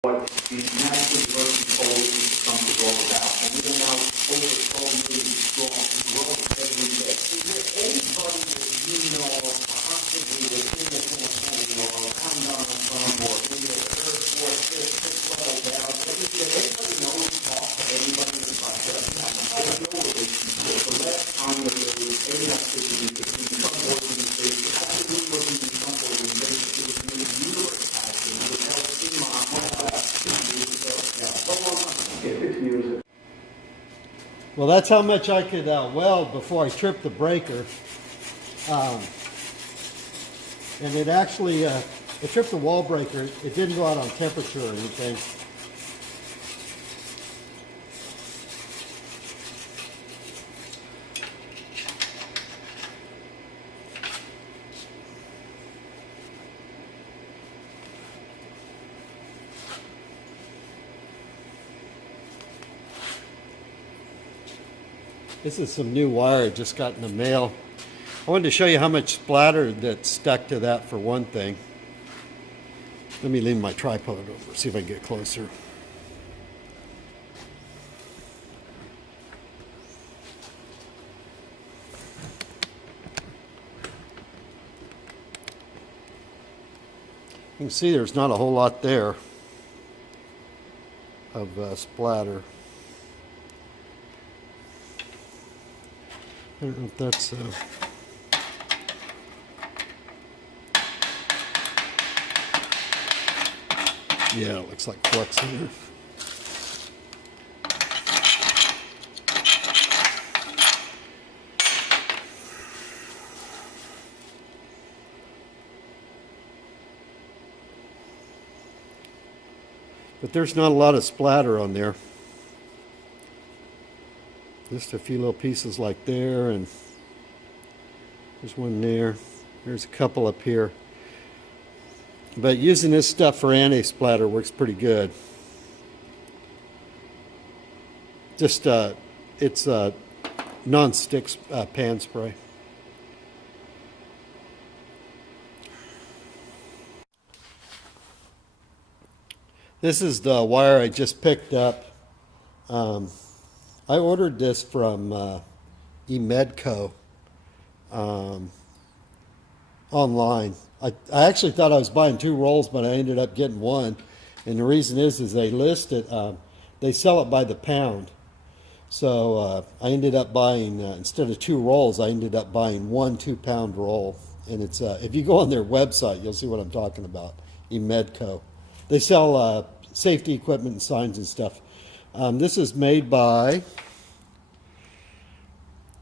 But the naturally versus always something all about. And we are now over 12 million strong and growing every day. Is there anybody that you know of possibly within the California or around Donald Trump or in the third, fourth, fifth, sixth level down? If anybody knows, talk to anybody that's like that. I have no relationship. The last time that there was any activity between some organization, actually looking at some organization, it was in the universe action, which helped see my Well, that's how much I could weld before I tripped the breaker. And it actually, it tripped the wall breaker. It didn't go out on temperature or anything. This is some new wire I just got in the mail. I wanted to show you how much splatter that stuck to that for one thing. Let me lean my tripod over, see if I can get closer. You can see there's not a whole lot there of splatter. I don't know if that's yeah, it looks like flux in there. But there's not a lot of splatter on there. Just a few little pieces like there, and there's one there. There's a couple up here. But using this stuff for anti-splatter works pretty good. Just, it's a non-stick pan spray. This is the wire I just picked up. I ordered this from MIG online. I actually thought I was buying 2 rolls, but I ended up getting 1. And the reason is they list it, they sell it by the pound. So I ended up buying, instead of 2 rolls, I ended up buying 1 2-pound roll. And it's, if you go on their website, you'll see what I'm talking about, MIG. They sell safety equipment and signs and stuff. This is made by,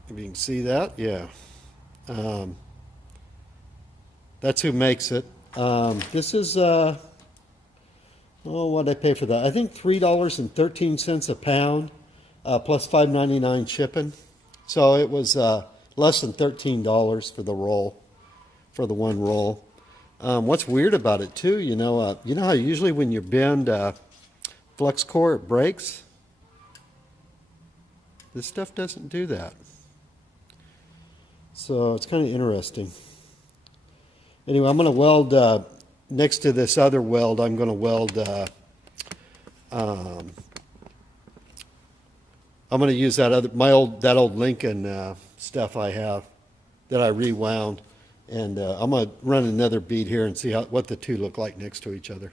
if you can see that, yeah. That's who makes it. This is, oh, what did I pay for that? I think $3.13 a pound, plus $5.99 shipping. So it was less than $13 for the roll, for the 1 roll. What's weird about it too, you know how usually when you bend flux core it breaks? This stuff doesn't do that. So it's kind of interesting. Anyway, I'm going to weld next to this other weld. I'm going to weld. I'm going to use that old Lincoln stuff I have that I rewound, and I'm going to run another bead here and see what the two look like next to each other.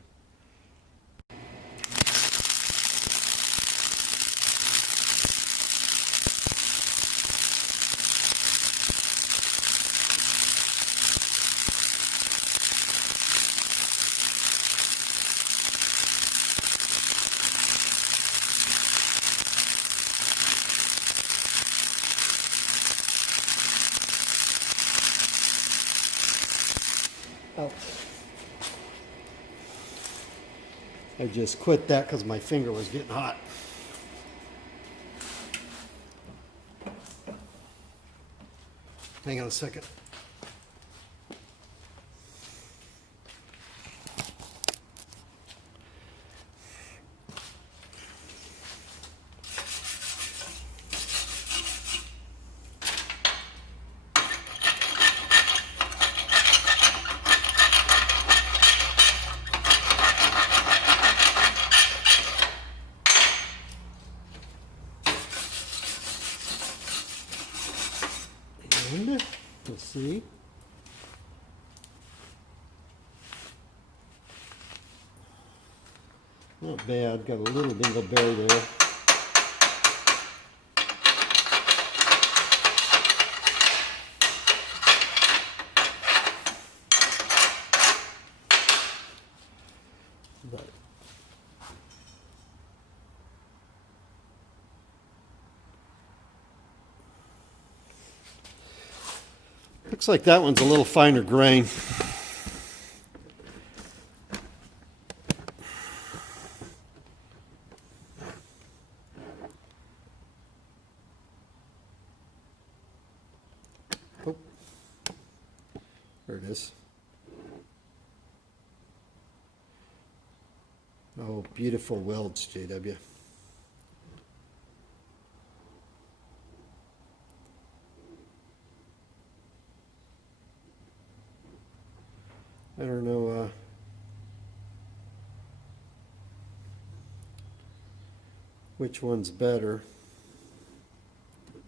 Oh. I just quit that because my finger was getting hot. Hang on a second. see. Not bad, got a little dingleberry there. But looks like that one's a little finer grain. Oh, there it is. Oh, beautiful welds, JW. I don't know. Which one's better?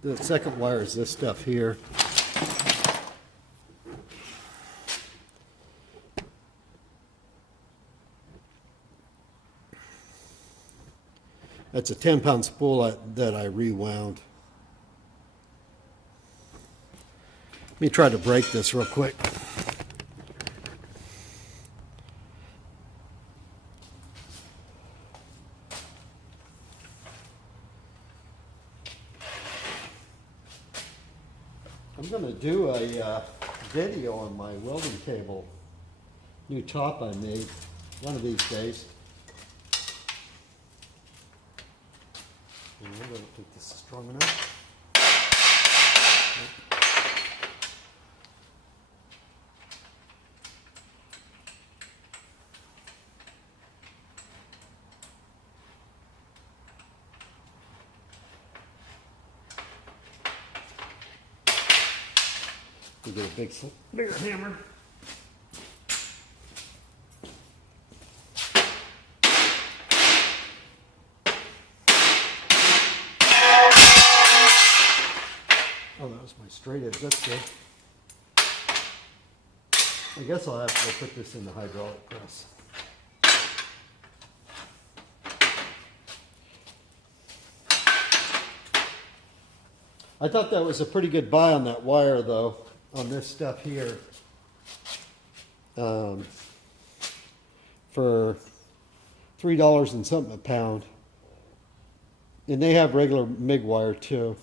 The second wire is this stuff here. That's a 10-pound spool that I rewound. Let me try to break this real quick. I'm going to do a video on my welding table, new top I made, one of these days. I don't think this is strong enough. We get a bigger hammer. Oh, that was my straight edge. That's good. I guess I'll have to go put this in the hydraulic press. I thought that was a pretty good buy on that wire, though, on this stuff here. For $3 and something a pound. And they have regular MIG wire, too.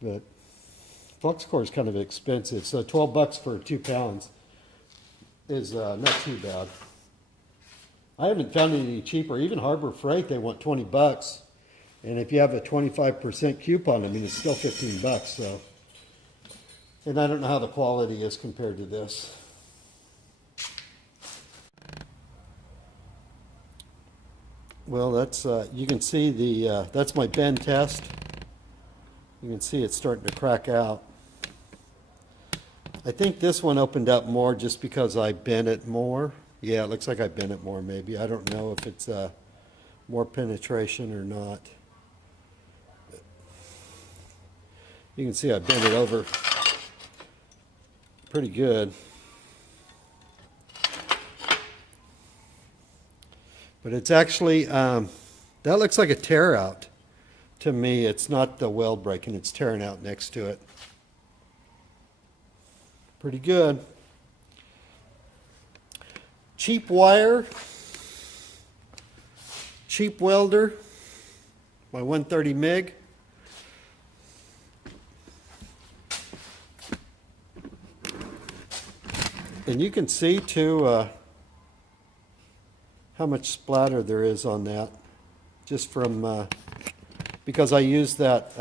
But Flux Core is kind of expensive, so 12 bucks for 2 pounds is not too bad. I haven't found any cheaper. Even Harbor Freight, they want 20 bucks. And if you have a 25% coupon, I mean, it's still 15 bucks, so. And I don't know how the quality is compared to this. Well, that's, you can see the, that's my bend test. You can see it's starting to crack out. I think this one opened up more just because I bent it more. Yeah, it looks like I bent it more maybe. I don't know if it's more penetration or not. You can see I bent it over pretty good. But it's actually, that looks like a tear out. To me, it's not the weld breaking, it's tearing out next to it. Pretty good. Cheap wire, cheap welder, my 130 MIG. And you can see too how much splatter there is on that, just from because I use that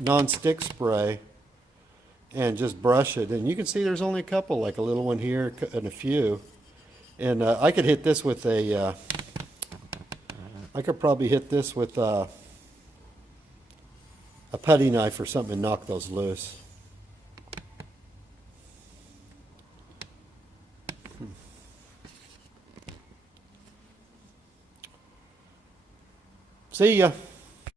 non-stick spray and just brush it. And you can see there's only a couple, like a little one here and a few. And I could hit this with a, I could probably hit this with a putty knife or something and knock those loose. See ya.